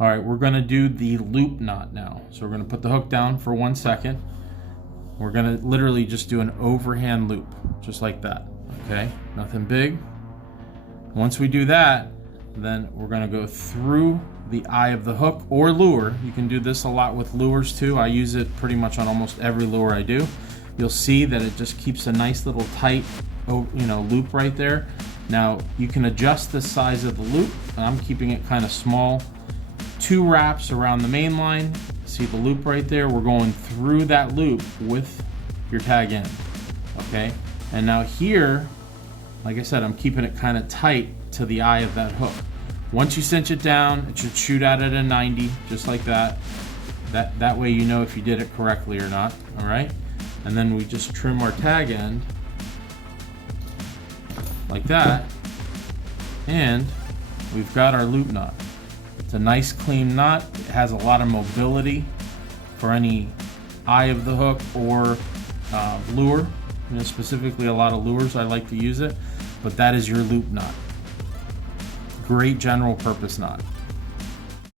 All right, we're gonna do the loop knot now. So we're gonna put the hook down for 1 second. We're gonna literally just do an overhand loop, just like that, okay? Nothing big. Once we do that, then we're gonna go through the eye of the hook or lure. You can do this a lot with lures too. I use it pretty much on almost every lure I do. You'll see that it just keeps a nice little tight, loop right there. Now you can adjust the size of the loop. I'm keeping it kind of small. 2 wraps around the main line. See the loop right there? We're going through that loop with your tag end, okay? And now here, like I said, I'm keeping it kind of tight to the eye of that hook. Once you cinch it down, it should shoot out at a 90, just like that. That way you know if you did it correctly or not, all right? And then we just trim our tag end like that, and we've got our loop knot. It's a nice clean knot. It has a lot of mobility for any eye of the hook or lure. Specifically a lot of lures I like to use it, but that is your loop knot. Great general purpose knot.